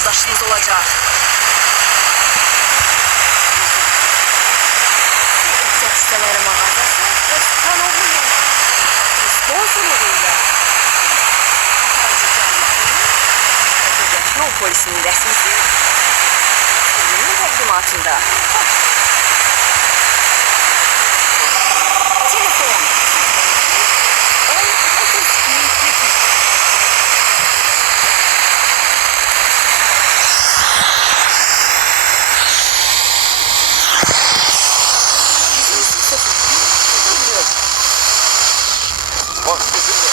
yoldaşınız olacak. Ehtiyat hisseleri mağazası Özkanoğlu yoldaşının sponsorluğuyla Aparıcı Cəmiyyətinin yol polisinin rəsmisi filminin təqdimatında. Telefon 10-32-8. Bak bizimle.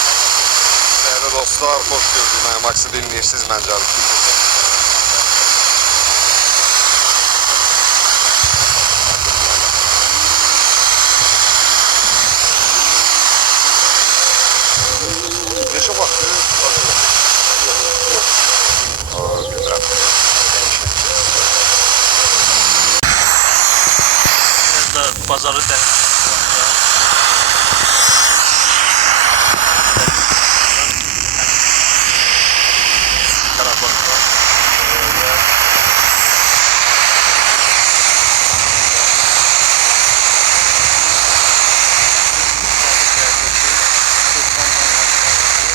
Değerli dostlar, hoş gördük. Max'ı dinleyirsiniz bence abi. Neşe bak. Bilmirəm. Biraz da bazarı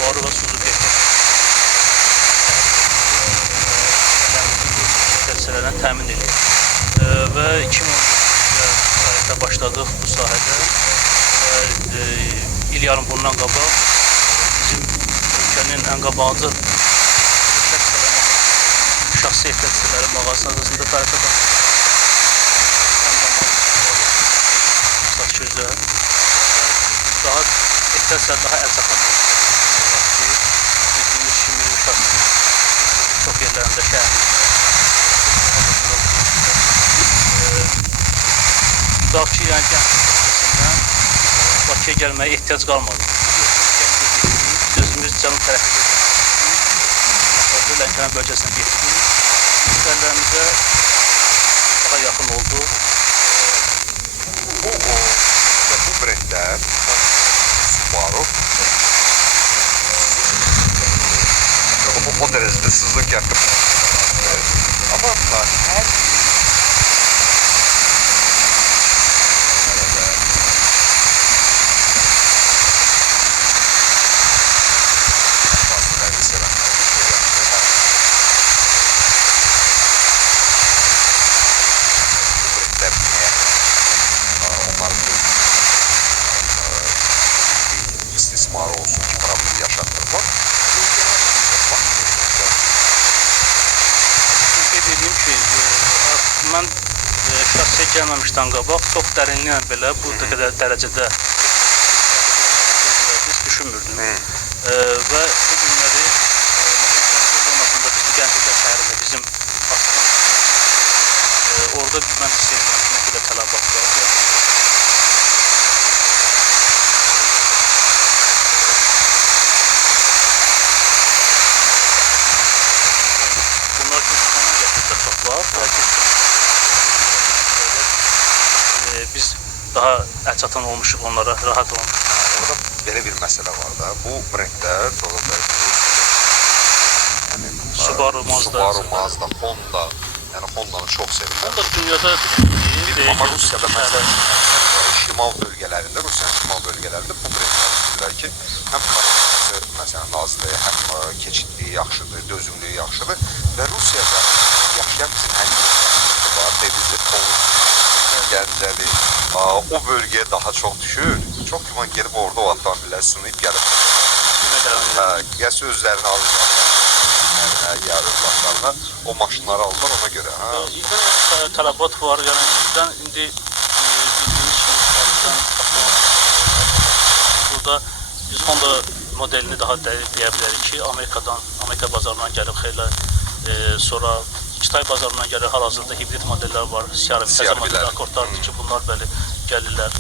Boru ve suzu təsirlərdən təmin edilir. Və 2014-də başladıq bu sahədə. İl yarım bundan qabaq bizim ölkənin ən qabaqcıl şəxsi ehtiyat hisseləri mağazası arasında fəaliyyətə başladı. Daha ehtiyat hisseləri daha əlçatan oldu. Bildiğimiz kimi çok yerlərində Dağçı yani kəndisindən Bakıya gəlməyə ehtiyac qalmadı. Gözümüz canım tərəfə Lənkəran bölgəsinə getdik. Müştərilərimizə daha yaxın oldu. Bu brendlər Subaru o derecede sızlık yaptım. Ama bunlar her istismar olsun ki, problem yaşatırlar. Dediyim ki, mən şəxsiyə gəlməmişdən qabaq çox dərinliklə belə bu qədər dərəcədə düşünmürdüm. Və bu günləri zonasında Gəncədə şəhərində bizim orada mən hiss edirəm ki, nə qədər tələbat var. Biz daha əlçatan olmuşuq, onlara rahat olmuşuq. Orada belə bir məsələ var da, bu brendlər Subaru, Mazda, Honda, yəni Honda'nı çox sevirlər. Honda dünyada Amma Rusiyada məsələn, şimal bölgələrində, Rusiyanın şimal bölgələrində bu brendlər deyirlər ki, həm məsələn nazlıdır, həm keçidliyi yaxşıdır, dözümlüyü yaxşıdır və Rusiyada yaşayan bizim həmin var, Tebrizdir, Gəncədir, o bölgəyə daha çox düşür. Çox güman gelib orada o avtomobillər sınayıb gəlib. Gəs özlərini alırlar, ya özlərlərinə o maşınları alırlar ona görə. İldən tələbat var, yəni bizdən indi bildiyimiz kimi burada biz Honda modelini daha deyə bilərik ki, Amerika bazarından gəlib xeyli sonra Kitay bazarından gəlir, hal-hazırda hibrid modeller var, siyari model akordlardır ki, bunlar belə gəlirlər.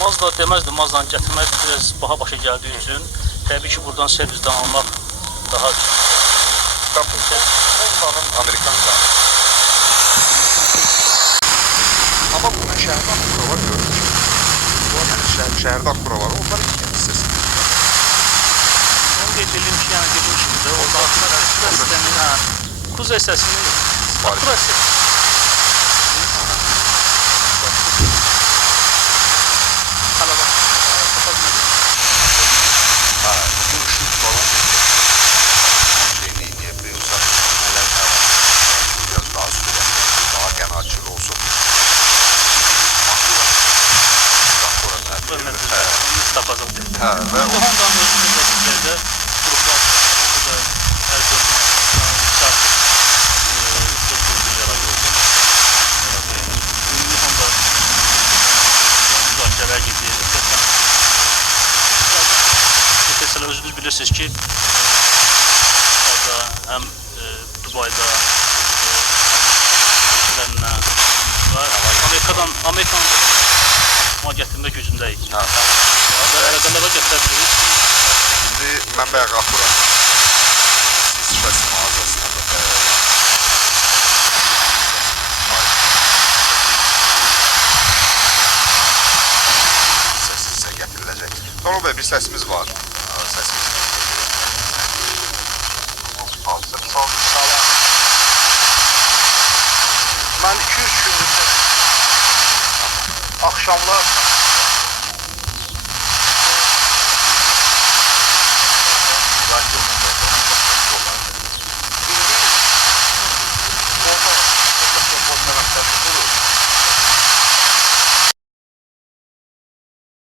Mazda deməzdim, Mazdanı gətirmək biraz baha başa gəldiyi üçün, təbii ki, buradan servisdən almaq daha Honda'nın Amerikan qanunu. Amma bunun şəhərdə akura var, görürük. Şəhərdə akura var, onlar iki hissəsi. Onu qeyd edeyim ki, yəni dediyim kimi də, orada sistemini 30 hissəsini fakturası. Hala bak. Ha, bu şutların şeyini indirebiliyorsak neler biraz daha sürətli, daha qənaətçil olsun. Mən tapacam. Hə, və o Hondanın özündə qruplar burada hər bölümə Honda müzakirələr gedir. Mesela özünüz bilirsiniz ki, həm Dubayda Amerikanın mal gətirmə gücündəyik. Əlaqələrə gətirə bilirik. şimdi mən bayaq axıram İsveç mağazasına səsinizə gətiriləcək. Doğru bəy, bir səsimiz var. Səsimiz Mən 2-3 gündür axşamlar